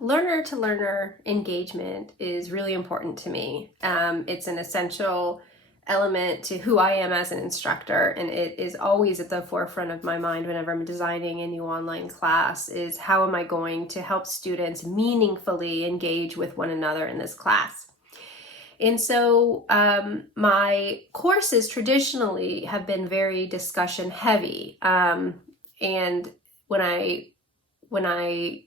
Learner-to-learner engagement is really important to me. It's an essential element to who I am as an instructor, and it is always at the forefront of my mind whenever I'm designing a new online class is how am I going to help students meaningfully engage with one another in this class. And so my courses traditionally have been very discussion heavy. And when I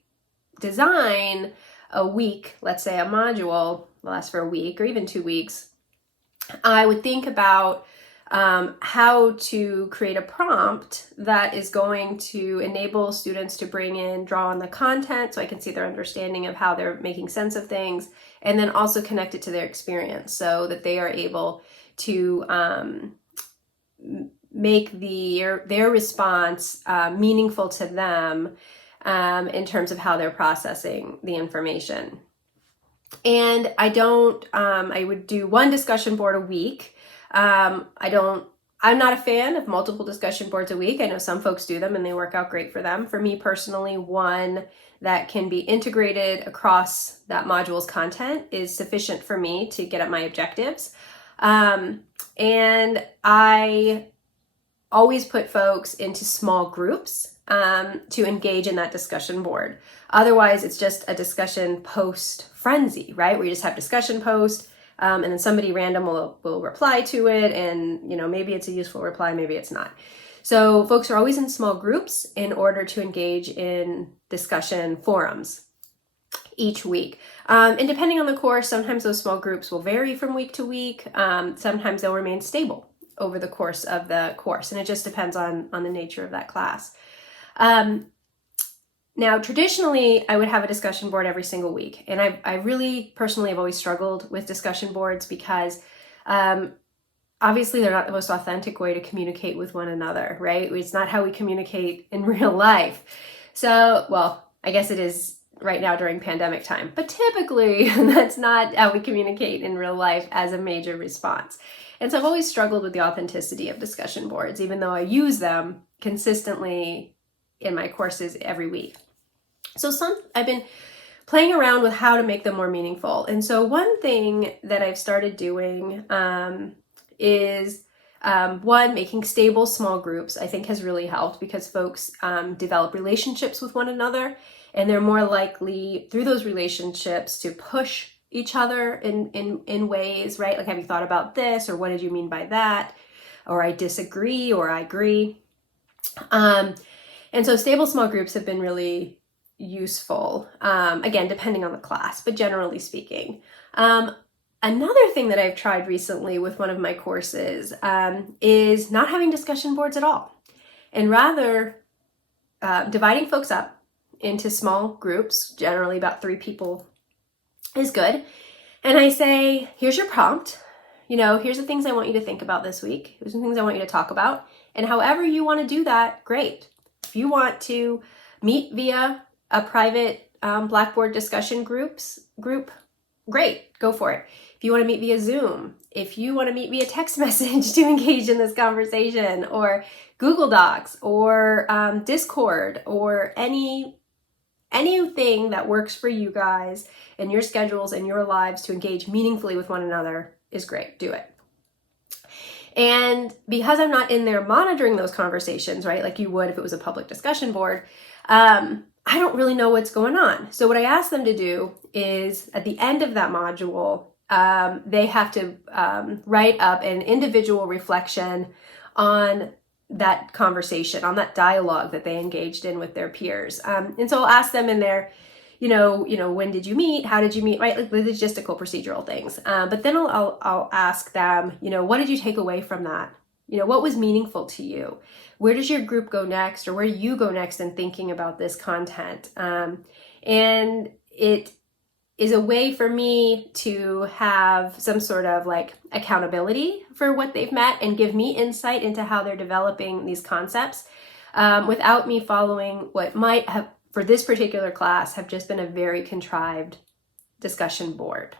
design a week, let's say a module lasts for a week or even 2 weeks, I would think about how to create a prompt that is going to enable students to draw on the content so I can see their understanding of how they're making sense of things, and then also connect it to their experience so that they are able to make their response meaningful to them in terms of how they're processing the information. And I would do one discussion board a week. I'm not a fan of multiple discussion boards a week. I know some folks do them and they work out great for them. For me personally, one that can be integrated across that module's content is sufficient for me to get at my objectives. And I always put folks into small groups to engage in that discussion board. Otherwise, it's just a discussion post frenzy, right? Where you just have discussion post, and then somebody random will reply to it, and maybe it's a useful reply, maybe it's not. So folks are always in small groups in order to engage in discussion forums each week. And depending on the course, sometimes those small groups will vary from week to week. Sometimes they'll remain stable over the course of the course, and it just depends on the nature of that class. Now, traditionally, I would have a discussion board every single week, and I really personally have always struggled with discussion boards because obviously they're not the most authentic way to communicate with one another, right? It's not how we communicate in real life. So, well, I guess it is right now during pandemic time, but typically that's not how we communicate in real life as a major response. And so I've always struggled with the authenticity of discussion boards, even though I use them consistently in my courses every week. So I've been playing around with how to make them more meaningful. And so one thing that I've started doing is making stable small groups, I think has really helped because folks develop relationships with one another, and they're more likely through those relationships to push each other in ways, right? Like, have you thought about this? Or what did you mean by that? Or I disagree, or I agree. And so stable small groups have been really useful, again, depending on the class, but generally speaking. Another thing that I've tried recently with one of my courses is not having discussion boards at all, and rather dividing folks up into small groups, generally about 3 people is good. And I say, here's your prompt. Here's the things I want you to think about this week. Here's the things I want you to talk about. And however you want to do that, great. If you want to meet via a private Blackboard discussion group, great, go for it. If you want to meet via Zoom, if you want to meet via text message to engage in this conversation, or Google Docs, or Discord, or anything that works for you guys and your schedules and your lives to engage meaningfully with one another is great. Do it. And because I'm not in there monitoring those conversations, right, like you would if it was a public discussion board, I don't really know what's going on. So what I ask them to do is at the end of that module, they have to write up an individual reflection on that conversation, on that dialogue that they engaged in with their peers. And so I'll ask them in there, when did you meet? How did you meet? Right? Like the logistical procedural things. But then I'll ask them, what did you take away from that? What was meaningful to you? Where does your group go next, or where do you go next in thinking about this content? And it is a way for me to have some sort of like accountability for what they've met and give me insight into how they're developing these concepts without me following what might have, for this particular class, have just been a very contrived discussion board.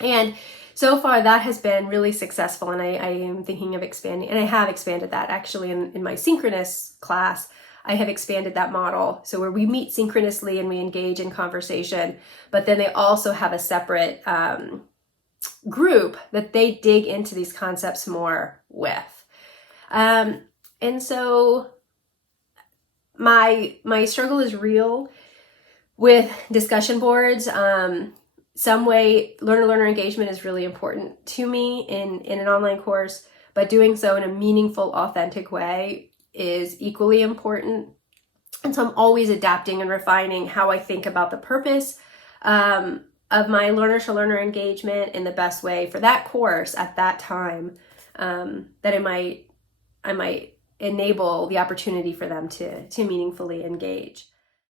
And so far that has been really successful, and I am thinking of expanding, and I have expanded that actually in my synchronous class. I have expanded that model. So where we meet synchronously and we engage in conversation, but then they also have a separate group that they dig into these concepts more with. And so my struggle is real with discussion boards. Some way learner engagement is really important to me in an online course, but doing so in a meaningful, authentic way is equally important. And so I'm always adapting and refining how I think about the purpose of my learner-to-learner engagement in the best way for that course at that time, that I might enable the opportunity for them to meaningfully engage.